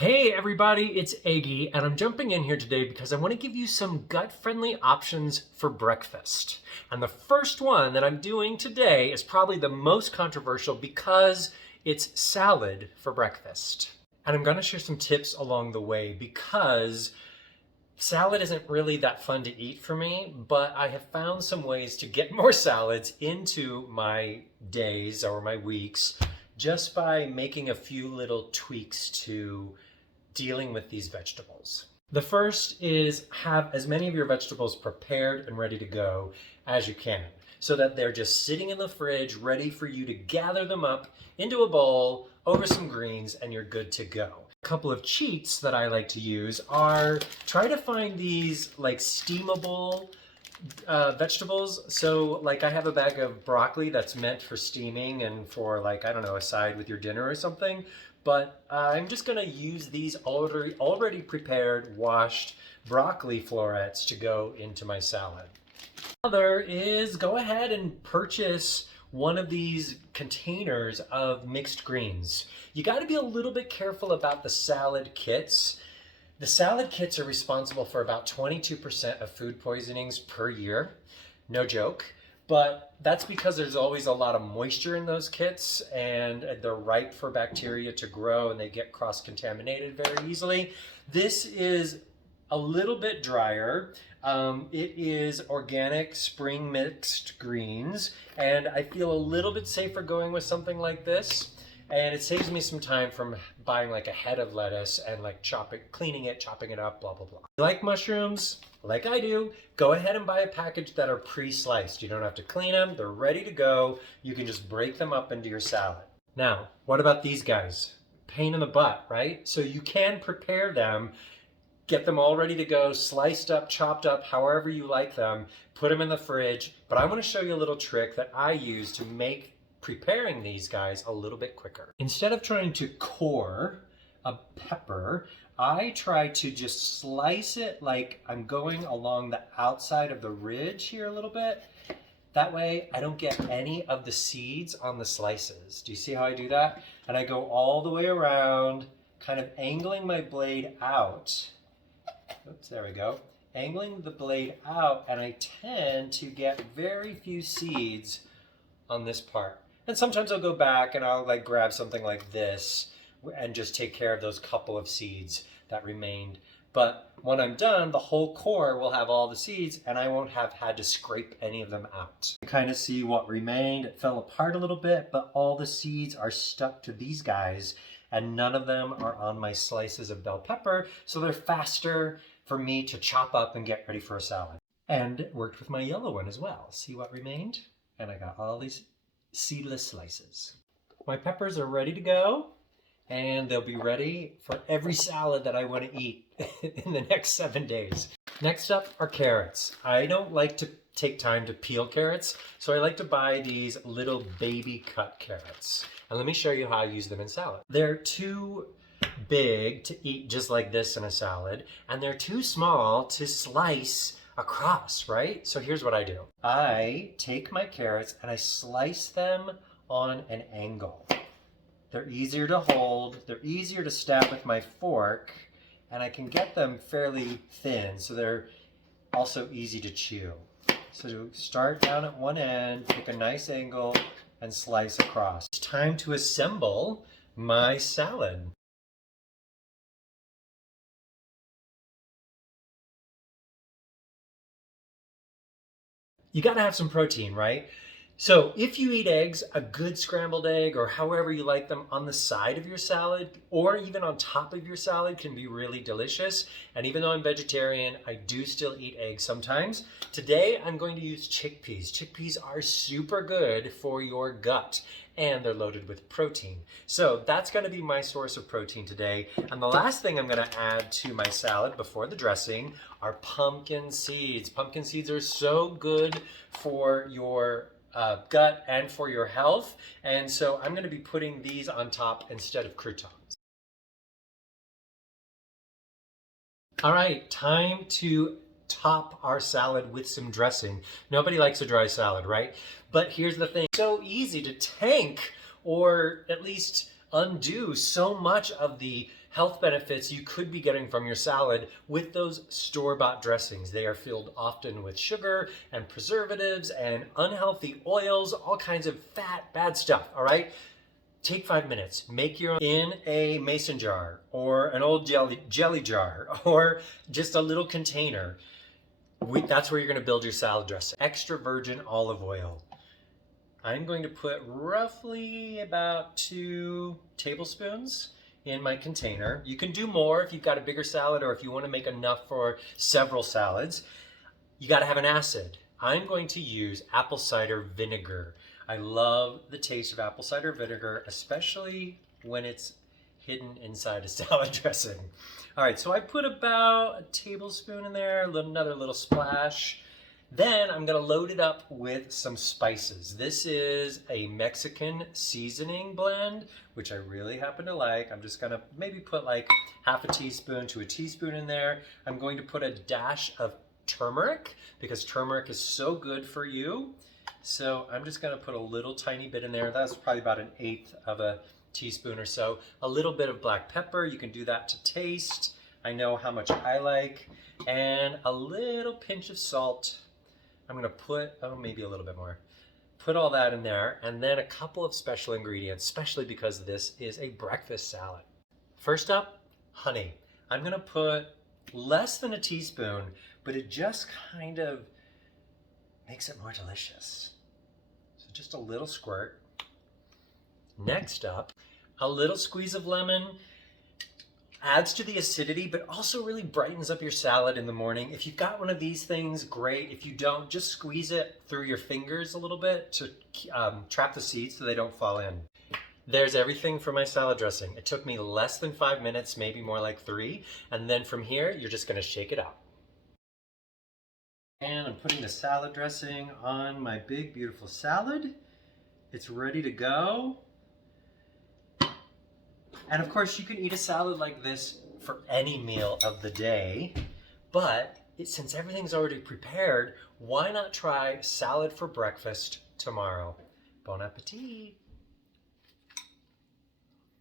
Hey everybody, it's Eggy, and I'm jumping in here today because I want to give you some gut-friendly options for breakfast. And the first one that I'm doing today is probably the most controversial because it's salad for breakfast. And I'm going to share some tips along the way because salad isn't really that fun to eat for me, but I have found some ways to get more salads into my days or my weeks just by making a few little tweaks to dealing with these vegetables. The first is have as many of your vegetables prepared and ready to go as you can so that they're just sitting in the fridge ready for you to gather them up into a bowl over some greens and you're good to go. A couple of cheats that I like to use are try to find these like steamable vegetables. So like I have a bag of broccoli that's meant for steaming and for like, I don't know, a side with your dinner or something. But I'm just gonna use these already prepared, washed broccoli florets to go into my salad. Another is go ahead and purchase one of these containers of mixed greens. You gotta be a little bit careful about the salad kits. The salad kits are responsible for about 22% of food poisonings per year. No joke. But that's because there's always a lot of moisture in those kits and they're ripe for bacteria to grow and they get cross-contaminated very easily. This is a little bit drier. It is organic spring mixed greens, and I feel a little bit safer going with something like this. And it saves me some time from buying like a head of lettuce and like cleaning it, chopping it up, blah, blah, blah. You like mushrooms, like I do, go ahead and buy a package that are pre-sliced. You don't have to clean them, they're ready to go. You can just break them up into your salad. Now, what about these guys? Pain in the butt, right? So you can prepare them, get them all ready to go, sliced up, chopped up, however you like them, put them in the fridge. But I want to show you a little trick that I use to make preparing these guys a little bit quicker. Instead of trying to core a pepper, I try to just slice it like I'm going along the outside of the ridge here a little bit. That way I don't get any of the seeds on the slices. Do you see how I do that? And I go all the way around, kind of angling my blade out. Oops, there we go. Angling the blade out, and I tend to get very few seeds on this part. And sometimes I'll go back and I'll like grab something like this and just take care of those couple of seeds that remained. But when I'm done, the whole core will have all the seeds and I won't have had to scrape any of them out. You kind of see what remained. It fell apart a little bit, but all the seeds are stuck to these guys and none of them are on my slices of bell pepper. So they're faster for me to chop up and get ready for a salad. And it worked with my yellow one as well. See what remained? And I got all these seedless slices. My peppers are ready to go, and they'll be ready for every salad that I want to eat in the next 7 days. Next up are carrots. I don't like to take time to peel carrots, so I like to buy these little baby cut carrots. And let me show you how I use them in salad. They're too big to eat just like this in a salad, and they're too small to slice across, right? So here's what I do. I take my carrots and I slice them on an angle. They're easier to hold, they're easier to stab with my fork, and I can get them fairly thin, so they're also easy to chew. So start down at one end, take a nice angle, and slice across. It's time to assemble my salad. You gotta have some protein, right? So if you eat eggs, a good scrambled egg or however you like them on the side of your salad or even on top of your salad can be really delicious. And even though I'm vegetarian, I do still eat eggs sometimes. Today, I'm going to use chickpeas. Chickpeas are super good for your gut and they're loaded with protein. So that's gonna be my source of protein today. And the last thing I'm gonna add to my salad before the dressing are pumpkin seeds. Pumpkin seeds are so good for your gut and for your health. And so I'm going to be putting these on top instead of croutons. All right, time to top our salad with some dressing. Nobody likes a dry salad, right? But here's the thing, so easy to tank or at least undo so much of the health benefits you could be getting from your salad with those store-bought dressings. They are filled often with sugar and preservatives and unhealthy oils, all kinds of fat, bad stuff, all right? Take 5 minutes, make your own in a mason jar or an old jelly jar or just a little container. That's where you're gonna build your salad dressing. Extra virgin olive oil. I'm going to put roughly about 2 tablespoons in my container. You can do more if you've got a bigger salad or if you want to make enough for several salads. You got to have an acid. I'm going to use apple cider vinegar. I love the taste of apple cider vinegar, especially when it's hidden inside a salad dressing. All right, so I put about a tablespoon in there, another little splash. Then I'm gonna load it up with some spices. This is a Mexican seasoning blend, which I really happen to like. I'm just gonna maybe put like half a teaspoon to a teaspoon in there. I'm going to put a dash of turmeric because turmeric is so good for you. So I'm just gonna put a little tiny bit in there. That's probably about 1/8 of a teaspoon or so. A little bit of black pepper, you can do that to taste. I know how much I like. And a little pinch of salt. I'm gonna put, oh, maybe a little bit more. Put all that in there, and then a couple of special ingredients, especially because this is a breakfast salad. First up, honey. I'm gonna put less than a teaspoon, but it just kind of makes it more delicious. So just a little squirt. Next up, a little squeeze of lemon. Adds to the acidity, but also really brightens up your salad in the morning. If you've got one of these things, great. If you don't, just squeeze it through your fingers a little bit to trap the seeds so they don't fall in. There's everything for my salad dressing. It took me less than 5 minutes, maybe more like 3. And then from here, you're just gonna shake it up. And I'm putting the salad dressing on my big, beautiful salad. It's ready to go. And of course, you can eat a salad like this for any meal of the day, but since everything's already prepared, why not try salad for breakfast tomorrow? Bon appetit!